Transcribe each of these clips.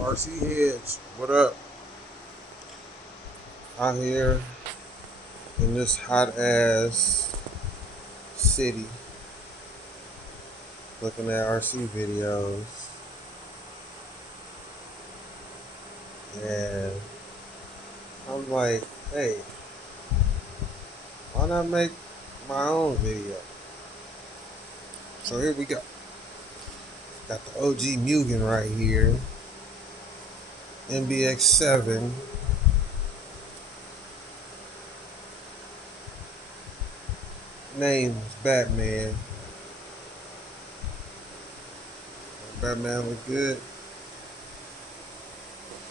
RC Heads, what up? Out here in this hot ass city looking at RC videos, and I'm like, hey, why not make my own video? So here we go. Got the OG Mugen right here, MBX7. Name's Batman. Batman look good.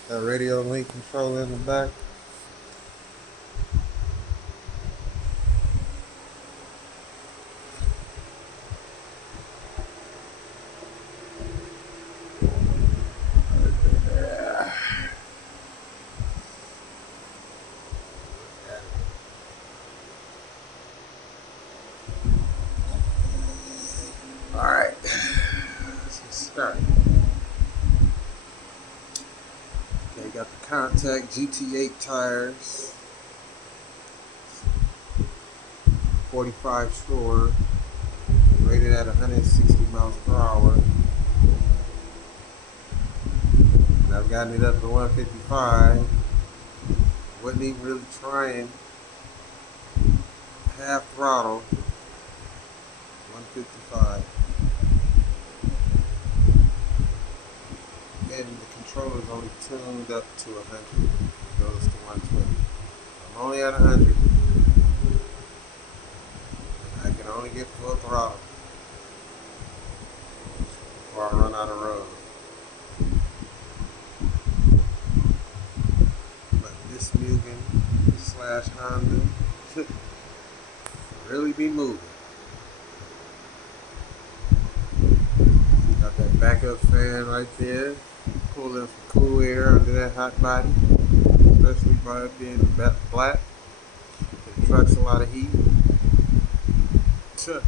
Got radio link controller in the back. Alright, let's get started. Okay, got the Contact GT8 tires, 45 short, rated at 160 miles per hour. And I've gotten it up to 155. Wasn't even really trying. Half throttle, 155. And the controller's only tuned up to 100. It goes to 120. I'm only at 100. I can only get full throttle before I run out of road. But this Mugen / Honda really be moving. Got that backup fan right there. Pulling some cool air under that hot body, especially by it being black. It attracts a lot of heat. So,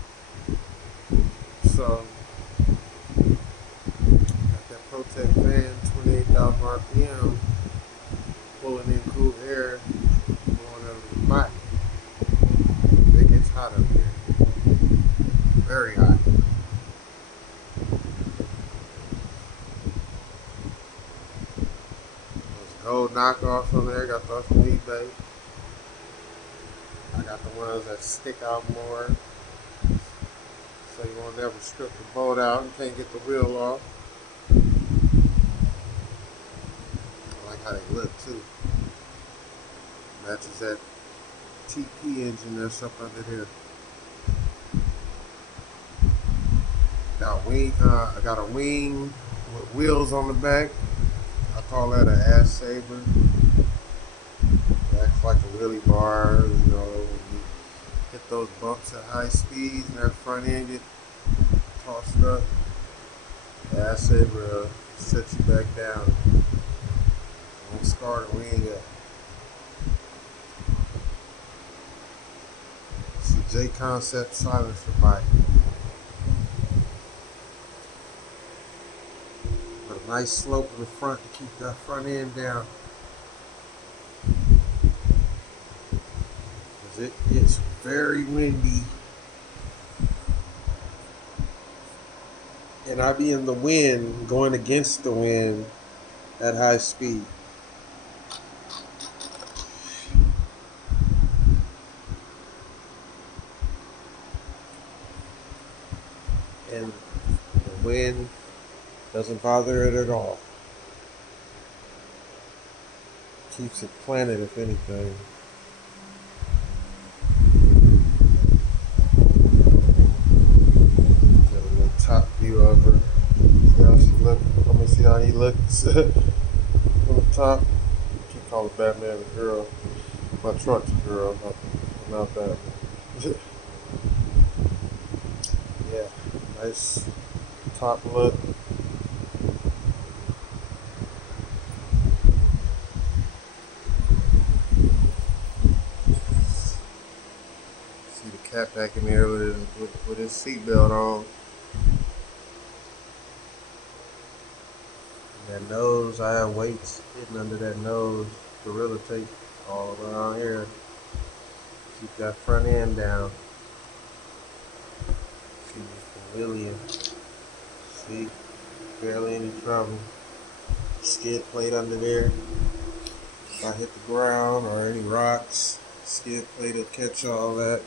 got that Protect fan, 28,000 RPM, pulling in cool air, blowing over the body. It gets hot up here. Very hot. Gold knockoffs on there, got those from eBay. I got the ones that stick out more, so you won't ever strip the bolt out and can't get the wheel off. I like how they look too. Matches that TP engine that's up under there. I got a wing with wheels on the back. I call that an ass saver. It acts like a wheelie bar, you know, when you hit those bumps at high speeds and that front end get tossed up. The ass saver sets you back down. Won't scar the wing up. It's a J Concept silencer bike. A nice slope in the front to keep that front end down. Because it gets very windy. And I be in the wind, going against the wind at high speed. And the wind doesn't bother it at all. Keeps it planted, if anything. Get a little top view of her. See how she looks. Let me see how he looks from the top. I keep calling Batman a girl. My truck's a girl, not that. Yeah, nice top look. Cat back in there with his seatbelt on. That nose, I have weights hidden under that nose, Gorilla Tape all around here. Keep that front end down. Keep it familiar. See, barely any trouble. Skid plate under there. If I hit the ground or any rocks, skid plate will catch all that.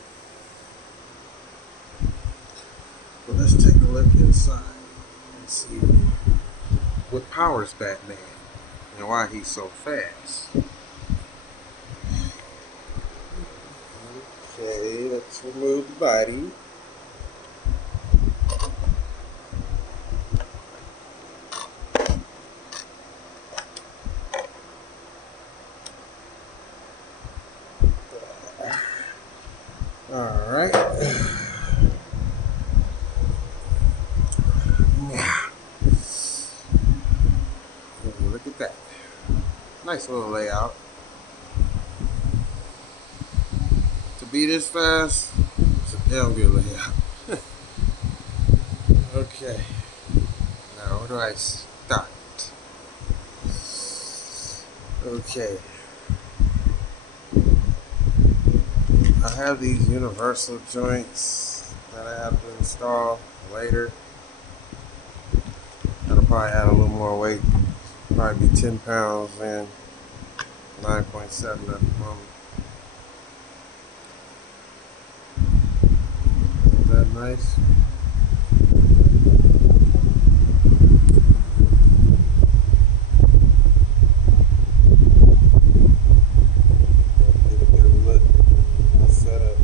But let's take a look inside and see what powers Batman and why he's so fast. Okay, let's remove the body. Alright. Now, look at that. Nice little layout. To be this fast, it's a damn good layout. Okay. Now, where do I start? Okay. I have these universal joints that I have to install later. That'll probably add a little more weight. Probably be 10 pounds and 9.7 at the moment. Isn't that nice? Get a bit of a look at my setup.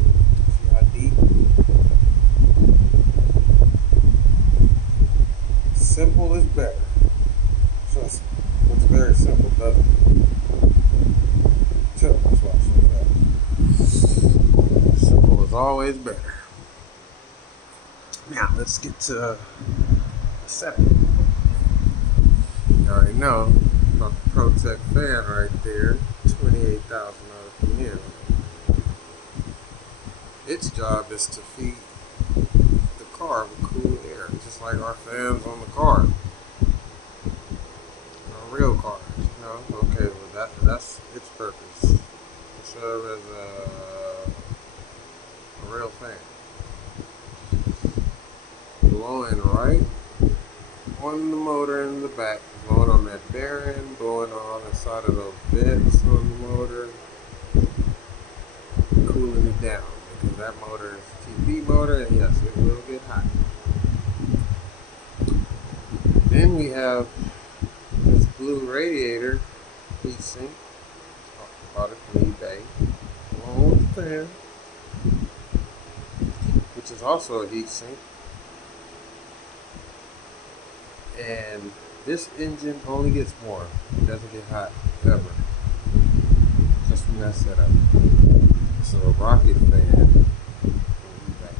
See how deep? Simple is better. Trust me. It's very simple, doesn't it? Tell me why that. Simple is always better. Now let's get to the setting. You already know about the Protect fan right there, 28,000 RPM. Its job is to feed the car with cool air, just like our fans on the car. Real cars, you know. Okay, well that's its purpose. To serve as a real fan. Blowing right on the motor in the back, blowing on that bearing, blowing on the side of those vents on the motor, cooling it down because that motor is a TP motor and yes, it will get hot. Then we have this blue radiator heatsink. Bought it from eBay. Along with the fan, which is also a heatsink. And this engine only gets warm. It doesn't get hot ever. Just from that setup. It's a rocket fan from eBay.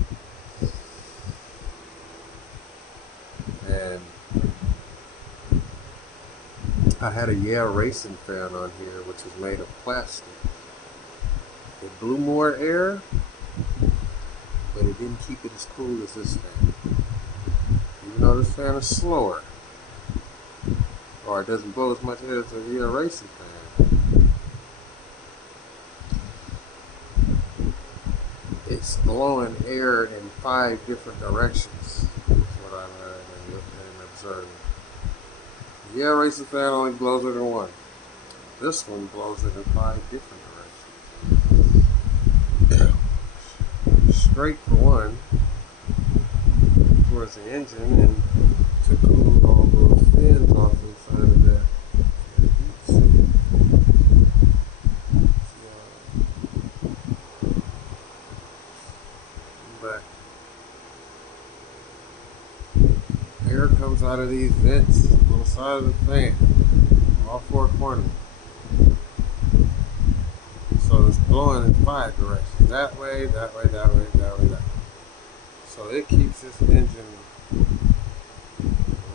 And I had a racing fan on here, which is made of plastic. It blew more air, but it didn't keep it as cool as this fan. Even though this fan is slower, or it doesn't blow as much air as a racing fan, it's blowing air in 5 different directions. That's what I learned and observed. Racing fan only blows it in one. This one blows it in 5 different directions. Straight for one, towards the engine, and to cool all those fins off inside of that. But air comes out of these vents on the side of the fan, all 4 corners. So it's blowing in 5 directions. That way, that way, that way, that way, that way. So it keeps this engine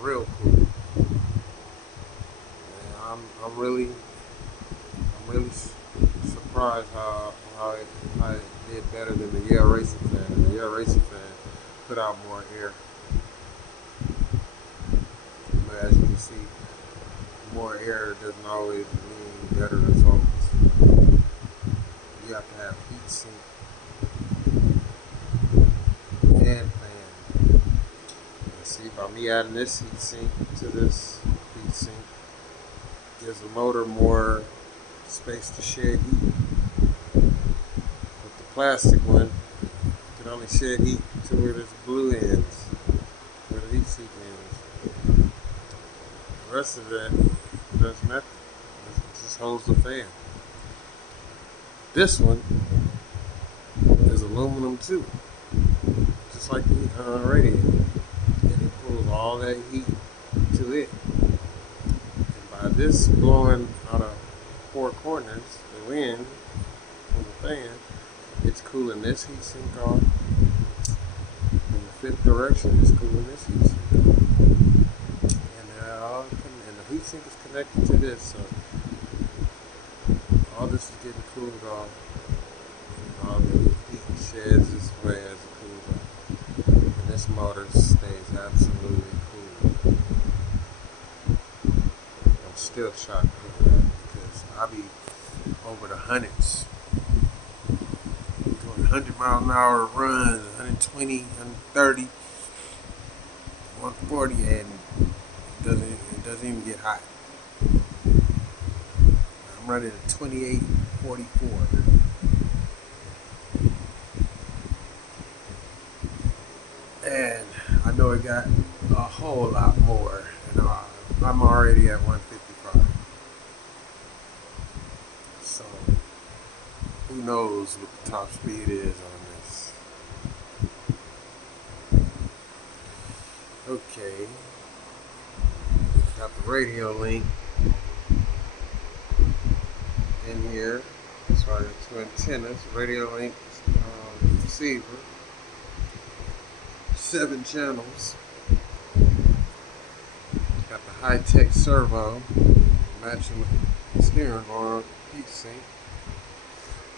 real cool. And I'm really surprised how it did better than the racing fan. And the racing fan put out more air. But as you can see, more air doesn't always mean better results. You have to have heat sink and fan. And see, by me adding this heat sink to this heat sink, gives the motor more space to shed heat. With the plastic one, you can only shed heat to where this blue ends, where the heat sink ends. The rest of that does nothing. It just holds the fan. This one is aluminum too, just like the radio, and it pulls all that heat to it. And by this blowing out of four corners, the wind from the fan, it's cooling this heat sink off. In the fifth direction, it's cooling this heat sink off. And the heat sink is connected to this, so all this is getting cooled off. And all the heat sheds this way as it cools off. And this motor stays absolutely cool. I'm still shocked over that because I be over the hundreds. Doing 100-mile-an-hour runs, 120, 130, 140, and it doesn't even get hot. I'm running at 28, 44. And I know it got a whole lot more. And I'm already at 155. So who knows what the top speed is on this. Okay. Got the radio link in here. That's why I got two antennas. Radio link receiver. 7 channels. Got the high-tech servo matching the steering on heat sink.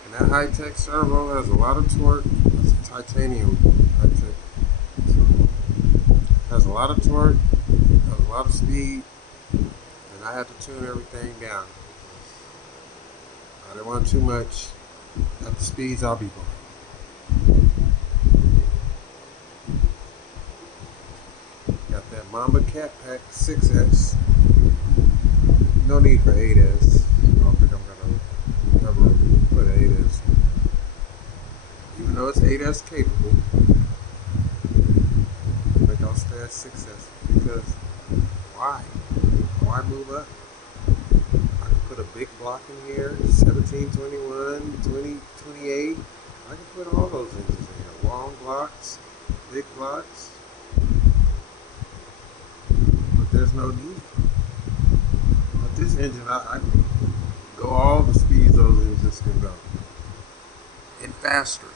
And that high-tech servo has a lot of torque. That's a titanium high-tech servo. Has a lot of torque, has a lot of speed, and I had to tune everything down. I didn't want too much at the speeds I'll be going. Got that Mamba Cat Pack 6S. No need for 8S. I don't think I'm gonna ever put an 8S. Even though it's 8S capable, I think I'll stay at 6S because why? Why move up? I can put a big block in here, 17, 21, 20, 28. I can put all those engines in here. Long blocks, big blocks. But there's no need. But this engine, I can go all the speeds those engines can go. And faster.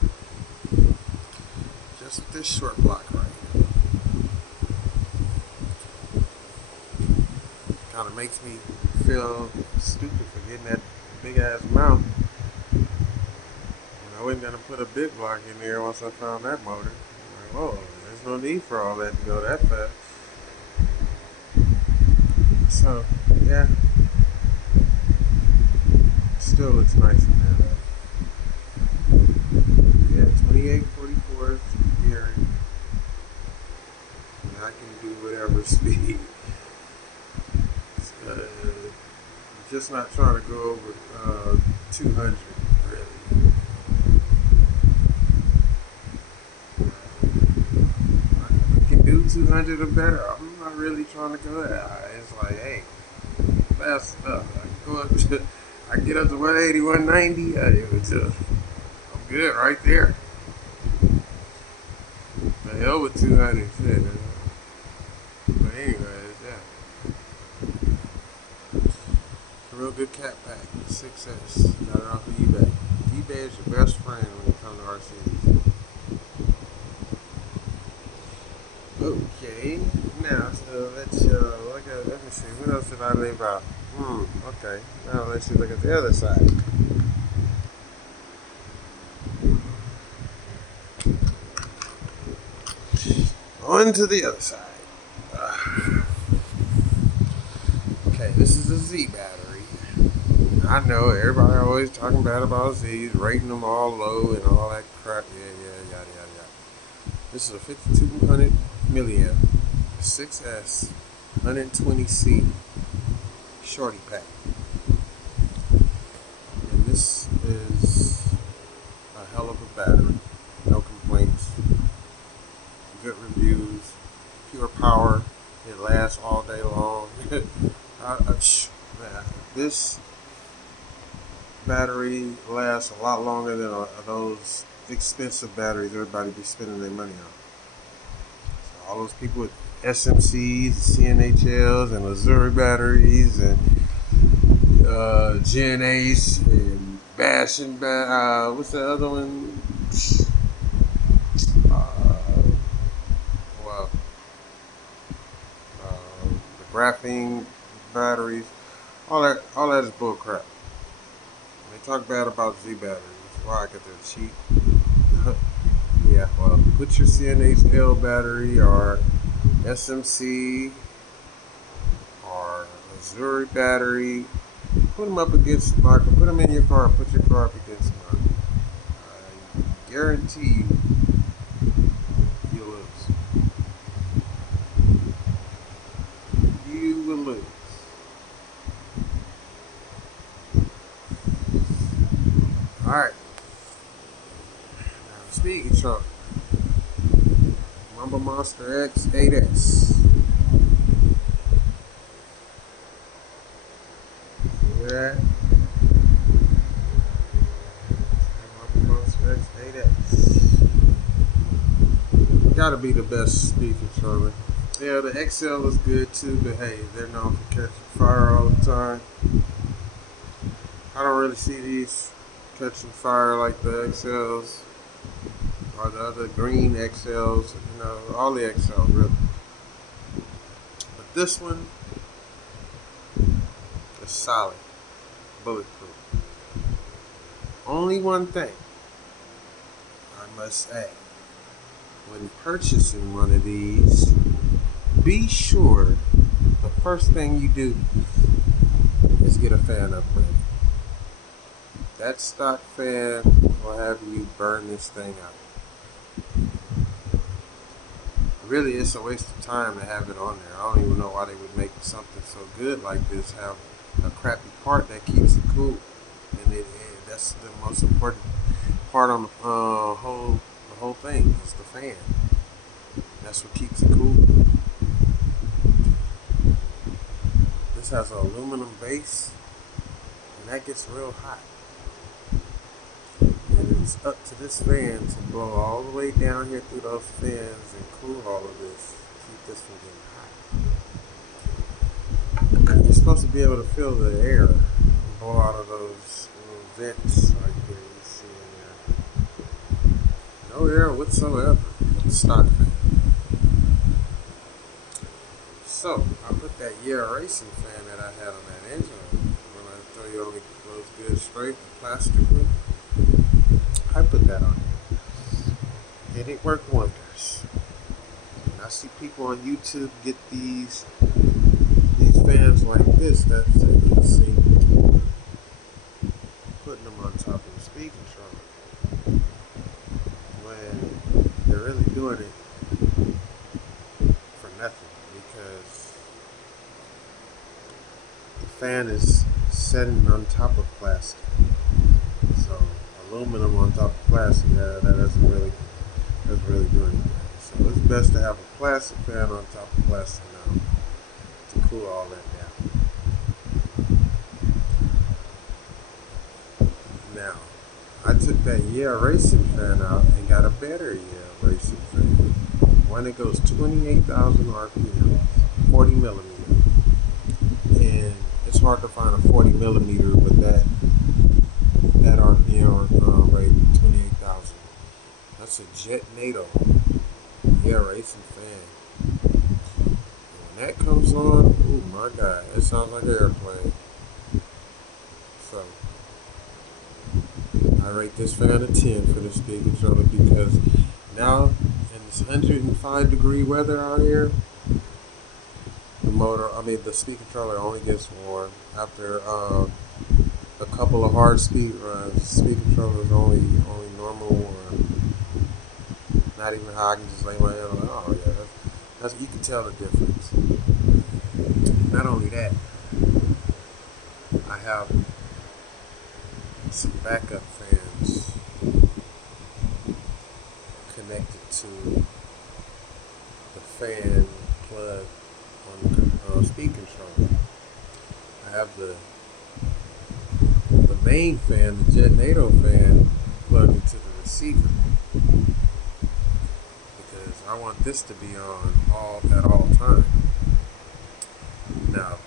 Just with this short block right here. Kind of makes me feel stupid for getting that big ass mount. And I wasn't gonna put a big block in there once I found that motor. I'm like, whoa, there's no need for all that to go that fast. So, yeah. Still looks nice in there. Yeah, 2844 gearing. And I can do whatever speed. Just not trying to go over 200, really. I can do 200 or better. I'm not really trying to go there. It's like, hey, fast enough. I can get up to 180, 190. I'm good right there. The hell with 200 shit. But anyways, yeah. Real good cat pack, 6S. Got it off of eBay. eBay is your best friend when it comes to RCs. Okay, now so let me see. What else did I leave out? Okay. Now let's look at the other side. On to the other side. Hey, this is a Z battery. I know everybody always talking bad about Z's, rating them all low and all that crap. Yeah, yada yada yada. This is a 5200 milliamp 6S 120C shorty pack, and this is a hell of a battery. No complaints. Good reviews. Pure power. It lasts all day long. Man, this battery lasts a lot longer than those expensive batteries everybody be spending their money on. So all those people with SMCs, CNHLs, and Missouri batteries, and GNAs, and Bash and what's the other one? Well, the graphene batteries. All that is bull crap. They talk bad about Z batteries. Why? Because they're cheap. Yeah, well, put your CNHL battery or SMC or Missouri battery. Put them up against the market. Put them in your car. Put your car up against the market. I guarantee you'll lose. You will lose. All right. Now, speed control. Mamba Monster X 8S. See that? Mamba Monster X 8S. Gotta be the best speed controller. Yeah, the XL is good too, but hey, they're known for catching fire all the time. I don't really see these catching fire like the XLs or the other green XLs, all the XLs really. But this one is solid, bulletproof. Only one thing I must add. When purchasing one of these, be sure the first thing you do is get a fan upgrade. That stock fan will have you burn this thing out. Really, it's a waste of time to have it on there. I don't even know why they would make something so good like this have a crappy part that keeps it cool. And that's the most important part on the whole thing is the fan. That's what keeps it cool. This has an aluminum base, and that gets real hot. And it's up to this fan to blow all the way down here through those fans and cool all of this. Keep this from getting hot. You're supposed to be able to feel the air blow out of those little vents right there you see in there. No air whatsoever. Stock fan. So, I put that racing fan that I had on that engine when I throw you only blows good straight, the plastic one. I put that on there. And it worked wonders. And I see people on YouTube get these fans like this, that's you can see, putting them on top of the speed controller. When they're really doing it for nothing, because the fan is setting on top of plastic. So aluminum on top of plastic, that doesn't really do anything. So it's best to have a plastic fan on top of plastic now to cool all that down. Now, I took that racing fan out and got a better racing fan. One that goes 28,000 RPM, 40 millimeter. And it's hard to find a 40 millimeter with that RPM rating, 28,000. That's a Jet NATO racing fan. And when that comes on, oh my God, it sounds like an airplane. So, I rate this fan a 10 for the speed controller, because now in this 105 degree weather out here, the speed controller only gets warm after a couple of hard speed runs. The speed controller is only normal warm. Not even how I can just lay my hand on it. Oh yeah, that's you can tell the difference. Not only that, I have some backup fans connected to the fan plug on the speed controller. I have the main fan, the Jet NATO fan, plugged into the receiver because I want this to be on at all times. Now,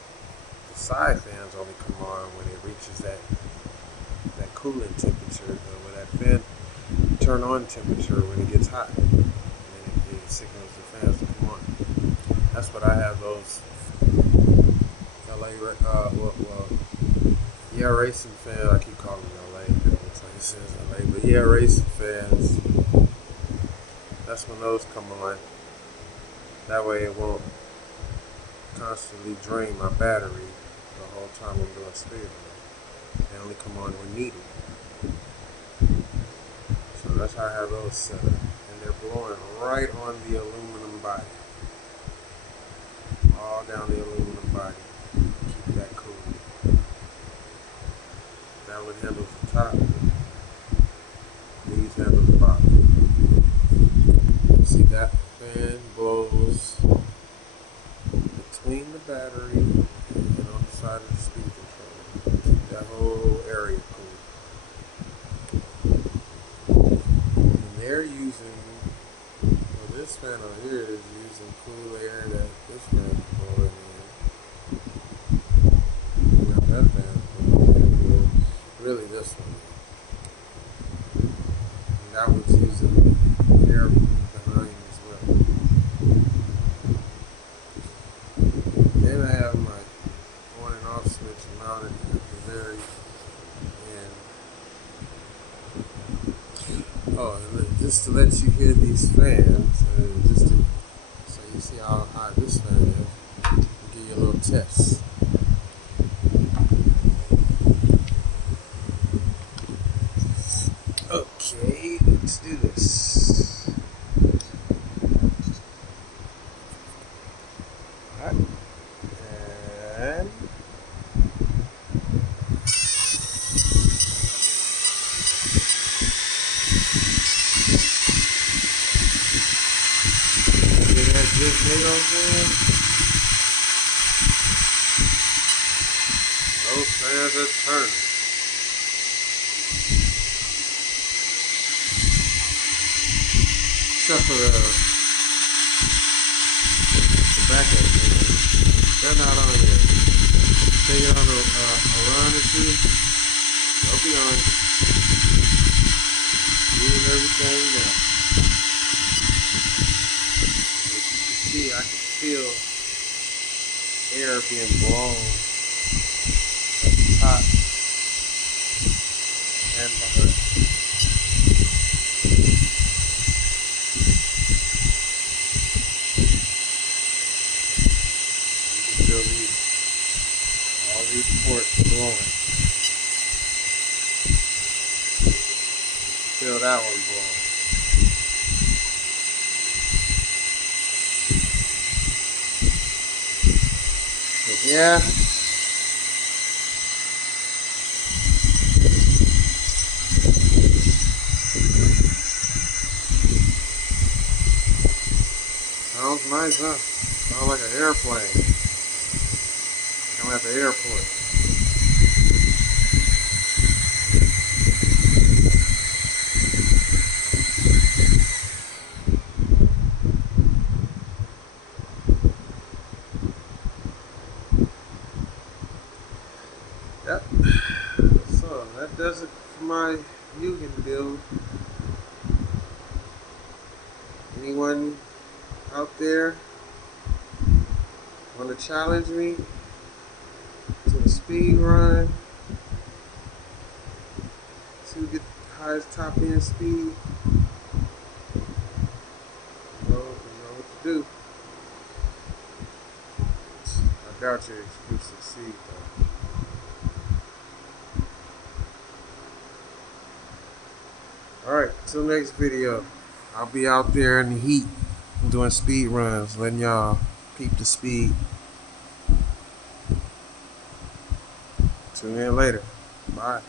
the side fans only come on when it reaches that cooling temperature, where that fan turn on temperature when it gets hot, and then it signals the fans to come on. That's what I have those yeah, racing fans. I keep calling them LA because it looks like it says LA, but yeah, racing fans. That's when those come on. That way it won't constantly drain my battery the whole time I'm doing speed run. They only come on when needed. So that's how I have those set up. And they're blowing right on the aluminum body. All down the aluminum body. Keep that cool. That one handles the top. These handle the bottom. See, that fan blows between the battery and on the side of the speed controller. Keep that whole area cool. And they're using, well, this fan over here is using cool air that this fan is blowing in. Now that fan is blowing in. Really this one. And that one's using air from behind as well. Then I have my on and off switch mounted at the very end. Oh, and just to let you hear these fans, so you see how high this fan is, I'll give you a little test. Okay, let's do this. Alright. And see that Jet NATO fan? Those fans are turning. Except for the backup fans. They're not on yet. Take it on a run or two. They'll be on. Moving everything down. As you can see, I can feel air being blown at the top and behind. You can feel all these ports blowing. Feel that one blowing. But yeah. Sounds nice, huh? Sounds like an airplane. I'm at the airport. Yep. So that does it for my Yugen build. Anyone out there want to challenge me to a speed run to get the highest top end speed? You know what to do. out your exclusive seed though. Alright, till next video. I'll be out there in the heat doing speed runs, letting y'all peep the speed. Tune in later. Bye.